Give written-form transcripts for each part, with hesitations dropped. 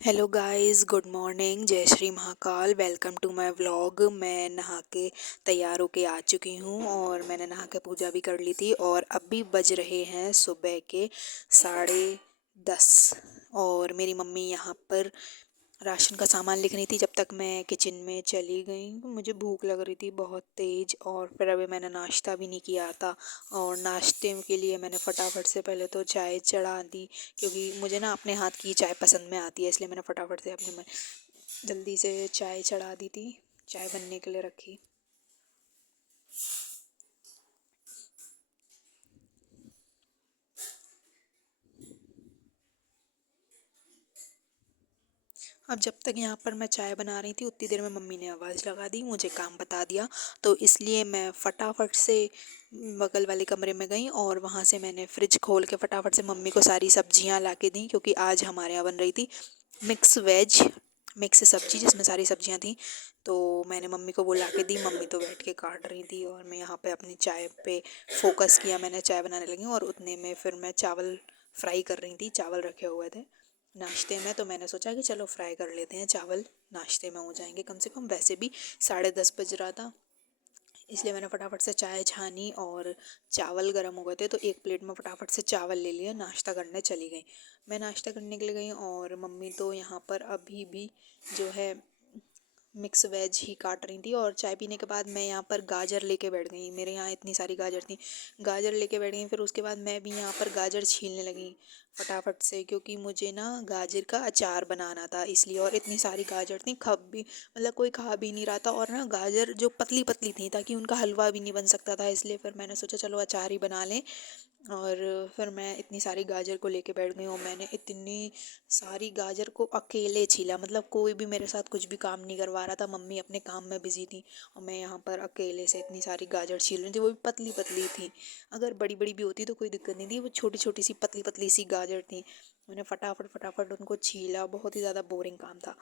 Hello guys, good morning. Jai Shri Mahakal. Welcome to my vlog. मैं नहा के तैयार होके आ चुकी हूँ और मैंने नहा के पूजा भी कर ली थी और अभी बज रहे हैं सुबह के 10:30। और मेरी मम्मी यहाँ पर राशन का सामान लिख रही थी जब तक मैं किचन में चली गई। मुझे भूख लग रही थी बहुत तेज़ और फिर अभी मैंने नाश्ता भी नहीं किया था। और नाश्ते के लिए मैंने फटाफट से पहले तो चाय चढ़ा दी, क्योंकि मुझे ना अपने हाथ की चाय पसंद में आती है, इसलिए मैंने फटाफट से जल्दी से चाय चढ़ा दी थी, चाय बनने के लिए रखी। अब जब तक यहाँ पर मैं चाय बना रही थी उतनी देर में मम्मी ने आवाज़ लगा दी, मुझे काम बता दिया। तो इसलिए मैं फटाफट से बगल वाले कमरे में गई और वहाँ से मैंने फ्रिज खोल के फटाफट से मम्मी को सारी सब्जियाँ ला के दी, क्योंकि आज हमारे यहाँ बन रही थी मिक्स वेज, मिक्स सब्जी जिसमें सारी सब्जियाँ थी। तो मैंने मम्मी को वो ला के दी। मम्मी तो बैठ के काट रही थी और मैं यहाँ पे अपनी चाय पे फोकस किया। मैंने चाय बनाने लगी और उतने में फिर मैं चावल फ्राई कर रही थी। चावल रखे हुए थे नाश्ते में, तो मैंने सोचा कि चलो फ्राई कर लेते हैं, चावल नाश्ते में हो जाएंगे कम से कम। वैसे भी 10:30 बज रहा था, इसलिए मैंने फटाफट से चाय छानी और चावल गर्म हो गए थे तो एक प्लेट में फटाफट से चावल ले लिए, नाश्ता करने चली गई। मैं नाश्ता करने के लिए गई और मम्मी तो यहाँ पर अभी भी जो है मिक्स वेज ही काट रही थी। और चाय पीने के बाद मैं यहाँ पर गाजर लेके बैठ गई। मेरे यहाँ इतनी सारी गाजर थी, गाजर लेके बैठ गई। फिर उसके बाद मैं भी यहाँ पर गाजर छीलने लगी फटाफट से, क्योंकि मुझे ना गाजर का अचार बनाना था इसलिए। और इतनी सारी गाजर थी, खब भी मतलब कोई खा भी नहीं रहा था। और ना गाजर जो पतली पतली थी ताकि उनका हलवा भी नहीं बन सकता था, इसलिए फिर मैंने सोचा चलो अचार ही बना लें। और फिर मैं इतनी सारी गाजर को लेके बैठ गई और मैंने इतनी सारी गाजर को अकेले छीला। मतलब कोई भी मेरे साथ कुछ भी काम नहीं करवा रहा था, मम्मी अपने काम में बिजी थी और मैं यहाँ पर अकेले से इतनी सारी गाजर छील रही थी। वो भी पतली पतली थी, अगर बड़ी बड़ी भी होती तो कोई दिक्कत नहीं थी, वो छोटी छोटी सी पतली पतली सी गाजर थी। मैंने फटाफट फटाफट उनको छीला, बहुत ही ज़्यादा बोरिंग काम था।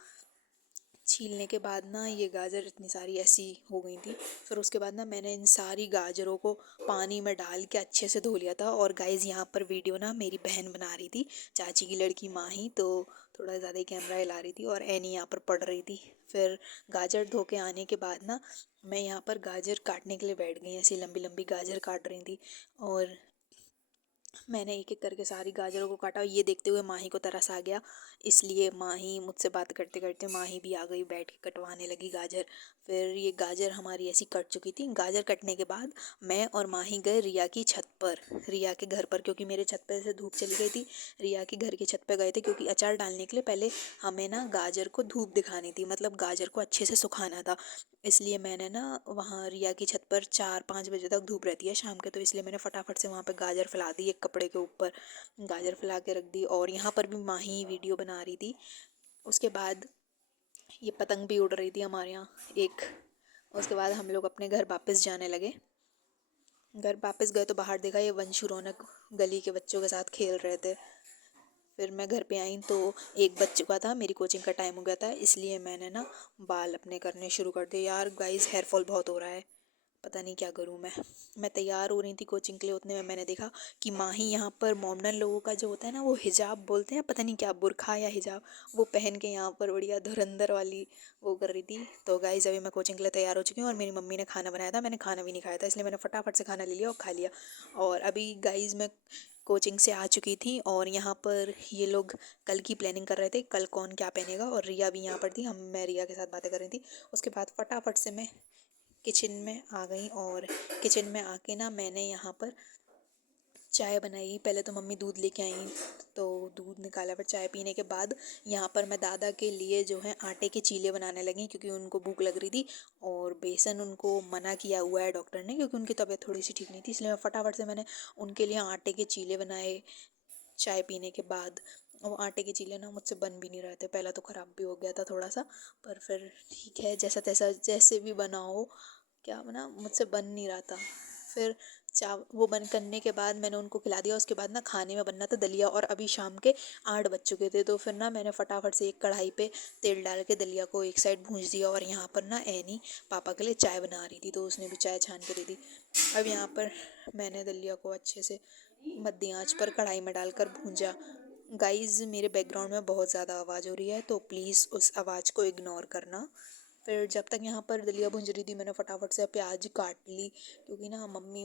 छीलने के बाद ना ये गाजर इतनी सारी ऐसी हो गई थी। फिर उसके बाद ना मैंने इन सारी गाजरों को पानी में डाल के अच्छे से धो लिया था। और गाइज़ यहाँ पर वीडियो ना मेरी बहन बना रही थी, चाची की लड़की माही, तो थोड़ा ज़्यादा ही कैमरा हिला रही थी और एनी यहाँ पर पढ़ रही थी। फिर गाजर धो के आने के बाद ना मैं यहाँ पर गाजर काटने के लिए बैठ गई, ऐसी लंबी लंबी गाजर काट रही थी। और मैंने एक एक करके सारी गाजरों को काटा। ये देखते हुए माही को तरस आ गया, इसलिए माही मुझसे बात करते करते माही भी आ गई, बैठ के कटवाने लगी गाजर। फिर ये गाजर हमारी ऐसी कट चुकी थी। गाजर कटने के बाद मैं और माही गए रिया की छत पर, रिया के घर पर, क्योंकि मेरे छत पर से धूप चली गई थी। रिया के घर की छत पर गए थे क्योंकि अचार डालने के लिए पहले हमें ना गाजर को धूप दिखानी थी, मतलब गाजर को अच्छे से सुखाना था। इसलिए मैंने ना वहाँ रिया की छत पर 4-5 बजे तक धूप रहती है शाम के, तो इसलिए मैंने फटाफट से वहाँ पे गाजर फैला दी, एक कपड़े के ऊपर गाजर फैला के रख दी। और यहाँ पर भी माही वीडियो बना रही थी। उसके बाद ये पतंग भी उड़ रही थी हमारे यहाँ एक। उसके बाद हम लोग अपने घर वापस जाने लगे। घर वापस गए तो बाहर देखा ये वंशु रौनक गली के बच्चों के साथ खेल रहे थे। फिर मैं घर पे आई तो एक बज चुका था, मेरी कोचिंग का टाइम हो गया था, इसलिए मैंने ना बाल अपने करने शुरू कर दिए। यार गाइस, हेयर फॉल बहुत हो रहा है, पता नहीं क्या करूँ मैं तैयार हो रही थी कोचिंग के लिए, उतने में मैंने देखा कि माही यहाँ पर मोमडन लोगों का जो होता है ना, वो हिजाब बोलते हैं, पता नहीं क्या, बुरखा या हिजाब, वो पहन के यहाँ पर बढ़िया धुरंधर वाली वो कर रही थी। तो गाइस अभी मैं कोचिंग के लिए तैयार हो चुकी हूँ और मेरी मम्मी ने खाना बनाया था, मैंने खाना भी नहीं खाया था, इसलिए मैंने फटाफट से खाना ले लिया और खा लिया। और अभी गाइस मैं कोचिंग से आ चुकी थी और यहाँ पर ये लोग कल की प्लानिंग कर रहे थे, कल कौन क्या पहनेगा। और रिया भी यहाँ पर थी, मैं रिया के साथ बातें कर रही थी। उसके बाद फटाफट से मैं किचन में आ गई और किचन में आके ना मैंने यहाँ पर चाय बनाई। पहले तो मम्मी दूध लेके आई, तो दूध निकाला। फिर चाय पीने के बाद यहाँ पर मैं दादा के लिए जो है आटे के चीले बनाने लगी, क्योंकि उनको भूख लग रही थी। और बेसन उनको मना किया हुआ है डॉक्टर ने, क्योंकि उनकी तबीयत थोड़ी सी ठीक नहीं थी, इसलिए मैं फटाफट से मैंने उनके लिए आटे के चीले बनाए चाय पीने के बाद। वो आटे के चीले ना मुझसे बन भी नहीं रहे थे, पहला तो ख़राब भी हो गया था थोड़ा सा, पर फिर ठीक है, जैसा तैसा जैसे भी बनाओ, क्या बना मुझसे बन नहीं रहा था। फिर वो बन करने के बाद मैंने उनको खिला दिया। उसके बाद ना खाने में बनना था दलिया, और अभी शाम के 8 बज चुके थे। तो फिर ना मैंने फटाफट से एक कढ़ाई पे तेल डाल के दलिया को एक साइड भूंज दिया। और यहाँ पर ना एनी पापा के लिए चाय बना रही थी, तो उसने भी चाय छान के दे दी। अब यहाँ पर मैंने दलिया को अच्छे से मध्य आंच पर कढ़ाई में डालकर भूंजा। गाइस मेरे बैकग्राउंड में बहुत ज़्यादा आवाज़ हो रही है, तो प्लीज़ उस आवाज़ को इग्नोर करना। फिर जब तक यहाँ पर दलिया भून रही थी मैंने फटाफट से प्याज काट ली, क्योंकि ना मम्मी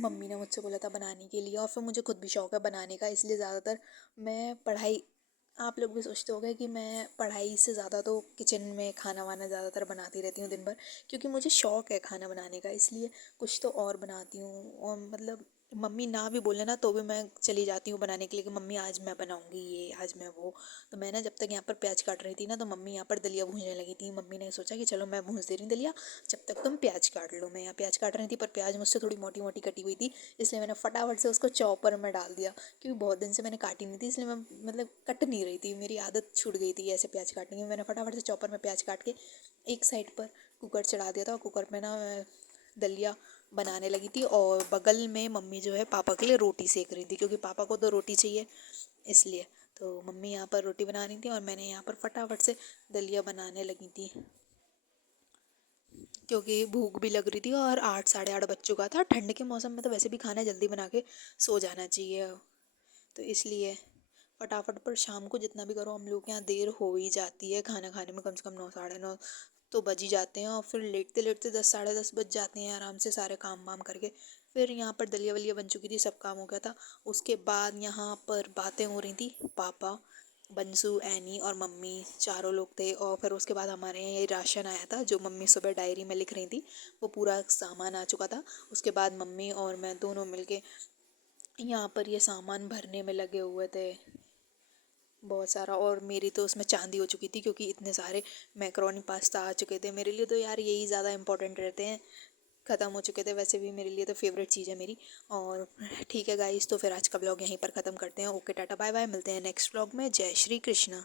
मम्मी ने मुझसे बोला था बनाने के लिए, और फिर मुझे खुद भी शौक है बनाने का, इसलिए ज़्यादातर मैं पढ़ाई, आप लोग भी सोचते होंगे कि मैं पढ़ाई से ज़्यादा तो किचन में खाना वाना ज़्यादातर बनाती रहती हूँ दिन भर, क्योंकि मुझे शौक है खाना बनाने का, इसलिए कुछ तो और बनाती हूँ। और मतलब मम्मी ना भी बोले ना तो भी मैं चली जाती हूँ बनाने के लिए कि मम्मी आज मैं बनाऊँगी ये, आज मैं वो। तो मैं ना जब तक यहाँ पर प्याज काट रही थी ना, तो मम्मी यहाँ पर दलिया भूनने लगी थी। मम्मी ने सोचा कि चलो मैं भून दे रही हूँ दलिया, जब तक तुम प्याज काट लो। मैं यहाँ प्याज काट रही थी, पर प्याज मुझसे थोड़ी मोटी मोटी कटी हुई थी, इसलिए मैंने फटाफट से उसको चॉपर में डाल दिया, क्योंकि बहुत दिन से मैंने काटी नहीं थी, इसलिए मैं मतलब कट नहीं रही थी, मेरी आदत छूट गई थी ऐसे प्याज काटने की। मैंने फटाफट से चॉपर में प्याज काट के एक साइड पर कुकर चढ़ा दिया था, और कुकर में ना दलिया बनाने लगी थी, और बगल में मम्मी जो है पापा के लिए रोटी सेक रही थी, क्योंकि पापा को तो रोटी चाहिए इसलिए। तो मम्मी यहाँ पर रोटी बना रही थी और मैंने यहाँ पर फटाफट से दलिया बनाने लगी थी, क्योंकि भूख भी लग रही थी और 8 साढ़े 8 बज चुका था। ठंड के मौसम में तो वैसे भी खाना जल्दी बना के सो जाना चाहिए, तो इसलिए फटाफट। पर शाम को जितना भी करो हम लोग के यहाँ देर हो ही जाती है खाना खाने में, कम से कम 9 साढ़े 9 तो बज ही जाते हैं, और फिर लेटते लेटते 10 साढ़े 10 बज जाते हैं आराम से सारे काम वाम करके। फिर यहाँ पर दलिया वलिया बन चुकी थी, सब काम हो गया था। उसके बाद यहाँ पर बातें हो रही थी, पापा, बंसू, एनी और मम्मी, चारों लोग थे। और फिर उसके बाद हमारे यहाँ ये राशन आया था जो मम्मी सुबह डायरी में लिख रही थी, वो पूरा सामान आ चुका था। उसके बाद मम्मी और मैं दोनों मिलके यहाँ पर ये सामान भरने में लगे हुए थे बहुत सारा। और मेरी तो उसमें चांदी हो चुकी थी, क्योंकि इतने सारे मैक्रोनी पास्ता आ चुके थे। मेरे लिए तो यार यही ज़्यादा इंपॉर्टेंट रहते हैं, ख़त्म हो चुके थे वैसे भी, मेरे लिए तो फेवरेट चीज़ है मेरी। और ठीक है गाइस, तो फिर आज का ब्लॉग यहीं पर ख़त्म करते हैं। ओके टाटा बाय बाय, मिलते हैं नेक्स्ट ब्लॉग में। जय श्री कृष्ण।